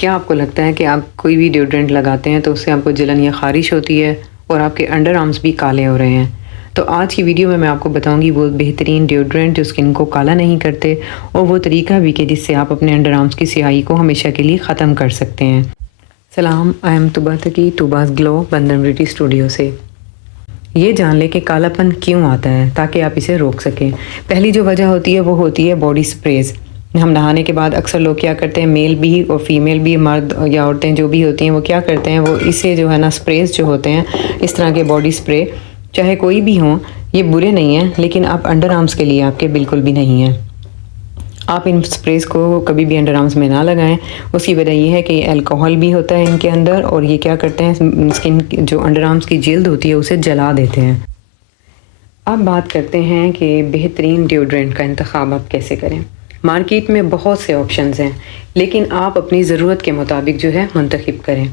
क्या आपको लगता है कि आप कोई भी डिओड्रेंट लगाते हैं तो उससे आपको जलन या ख़ारिश होती है और आपके अंडर आर्म्स भी काले हो रहे हैं? तो आज की वीडियो में मैं आपको बताऊंगी वो बेहतरीन डिओड्रेंट जो स्किन को काला नहीं करते और वो तरीका भी कि जिससे आप अपने अंडर आर्म्स की स्याही को हमेशा के लिए ख़त्म कर सकते हैं। सलाम, I am तुबा Taqi, Tubas glow, बंधन ब्यूटी स्टूडियो से। ये जान लें कि कालापन क्यों आता है ताकि आप इसे रोक सकें। पहली जो वजह होती है वो होती है बॉडी स्प्रेज़। हम नहाने के बाद अक्सर लोग क्या करते हैं, मेल भी और फीमेल भी, मर्द या औरतें जो भी होती हैं वो क्या करते हैं, वो इसे जो है ना स्प्रेज़ जो होते हैं, इस तरह के बॉडी स्प्रे चाहे कोई भी हों, ये बुरे नहीं हैं, लेकिन आप अंडर आर्म्स के लिए आपके बिल्कुल भी नहीं हैं। आप इन स्प्रेज़ को कभी भी अंडर आर्म्स में ना लगाएं। उसकी वजह ये है कि अल्कोहल भी होता है इनके अंदर और ये क्या करते हैं, स्किन जो अंडर आर्म्स की जिल्द होती है उसे जला देते हैं। अब बात करते हैं कि बेहतरीन डिओड्रेंट का इंतखाब आप कैसे करें। मार्केट में बहुत से ऑप्शंस हैं, लेकिन आप अपनी ज़रूरत के मुताबिक जो है मुंतखब करें।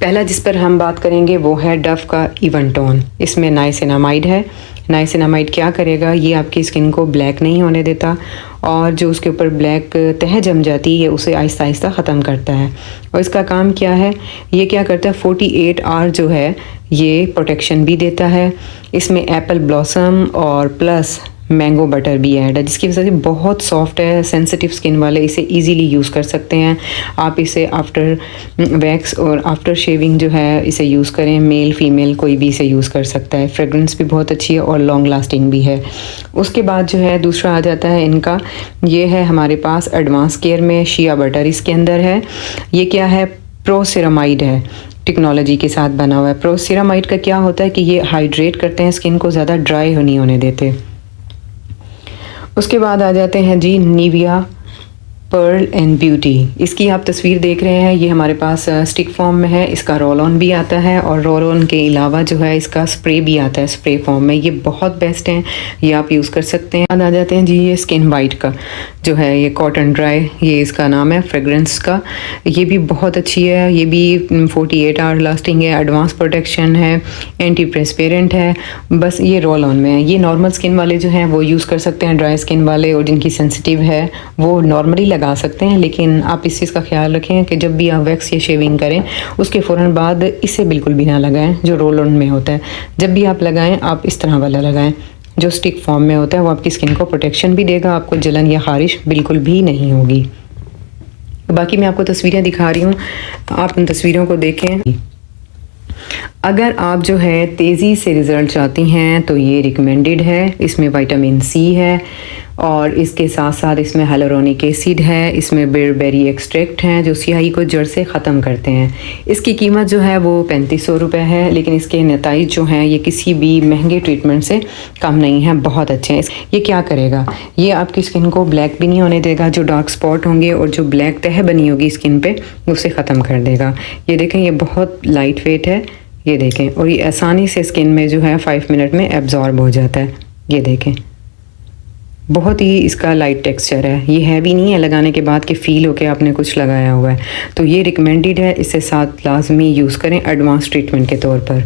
पहला जिस पर हम बात करेंगे वो है डव का इवन टोन। इसमें नाइसिनामाइड है। नाइसिनामाइड क्या करेगा, ये आपकी स्किन को ब्लैक नहीं होने देता और जो उसके ऊपर ब्लैक तह जम जाती है उसे आहिस्ता आहिस्ता ख़त्म करता है। और इसका काम क्या है, ये क्या करता है, 48 आवर जो है ये प्रोटेक्शन भी देता है। इसमें एप्पल ब्लॉसम और प्लस मैंगो बटर भी ऐड है, जिसकी वजह से बहुत सॉफ्ट है। सेंसिटिव स्किन वाले इसे इजीली यूज़ कर सकते हैं। आप इसे आफ्टर वैक्स और आफ्टर शेविंग जो है इसे यूज़ करें। मेल फीमेल कोई भी इसे यूज़ कर सकता है। फ्रेगरेंस भी बहुत अच्छी है और लॉन्ग लास्टिंग भी है। उसके बाद जो है दूसरा आ जाता है इनका, ये है हमारे पास एडवांस केयर में शिया बटर इसके अंदर है। ये क्या है, प्रोसिरामाइड है, टेक्नोलॉजी के साथ बना हुआ है। प्रोसिरामाइड का क्या होता है कि ये हाइड्रेट करते हैं स्किन को, ज़्यादा ड्राई नहीं होने देते। उसके बाद आ जाते हैं जी निविया पर्ल एंड ब्यूटी। इसकी आप तस्वीर देख रहे हैं, ये हमारे पास स्टिक फॉर्म में है। इसका रोल ऑन भी आता है और रोल ऑन के अलावा जो है इसका स्प्रे भी आता है स्प्रे फॉर्म में। ये बहुत बेस्ट है, ये आप यूज़ कर सकते हैं। आ जाते हैं जी ये स्किन वाइट का जो है, ये कॉटन ड्राई, ये इसका नाम है फ्रेगरेंस का। ये भी बहुत अच्छी है, ये भी 48 आवर लास्टिंग है, एडवांस प्रोटेक्शन है, एंटी ट्रांसपेरेंट है। बस ये रोल ऑन में है। ये नॉर्मल स्किन वाले जो हैं वो यूज़ कर सकते हैं, ड्राई स्किन वाले और जिनकी सेंसिटिव है वो नॉर्मली लगा सकते हैं। लेकिन आप इस चीज़ का ख्याल रखें कि जब भी आप वैक्स या शेविंग करें उसके फ़ौरन बाद इसे बिल्कुल भी ना लगाएं जो रोल ऑन में होता है। जब भी आप लगाएं आप इस तरह वाला लगाएं जो स्टिक फॉर्म में होता है। वो आपकी स्किन को प्रोटेक्शन भी देगा, आपको जलन या ख़ारिश बिल्कुल भी नहीं होगी। बाकी मैं आपको तस्वीरें दिखा रही हूँ, आप उन तस्वीरों को देखें। अगर आप जो है तेज़ी से रिज़ल्ट चाहती हैं तो ये रिकमेंडेड है। इसमें विटामिन सी है और इसके साथ साथ इसमें हाइलुरोनिक एसिड है, इसमें बेरबेरी एक्सट्रैक्ट हैं जो स्याही को जड़ से ख़त्म करते हैं। इसकी कीमत जो है वो 3500 रुपये है, लेकिन इसके नताइज जो हैं ये किसी भी महंगे ट्रीटमेंट से कम नहीं हैं, बहुत अच्छे हैं। ये क्या करेगा, ये आपकी स्किन को ब्लैक भी नहीं होने देगा। जो डार्क स्पॉट होंगे और जो ब्लैक तह बनी होगी स्किन पे उसे ख़त्म कर देगा। ये देखें, ये बहुत लाइट वेट है, ये देखें, और ये आसानी से स्किन में जो है 5 मिनट में एब्जॉर्ब हो जाता है। ये देखें, बहुत ही इसका लाइट टेक्सचर है, ये हैवी नहीं है लगाने के बाद कि फ़ील हो के आपने कुछ लगाया हुआ है। तो ये रिकमेंडेड है, इसे साथ लाजमी यूज़ करें एडवांस ट्रीटमेंट के तौर पर।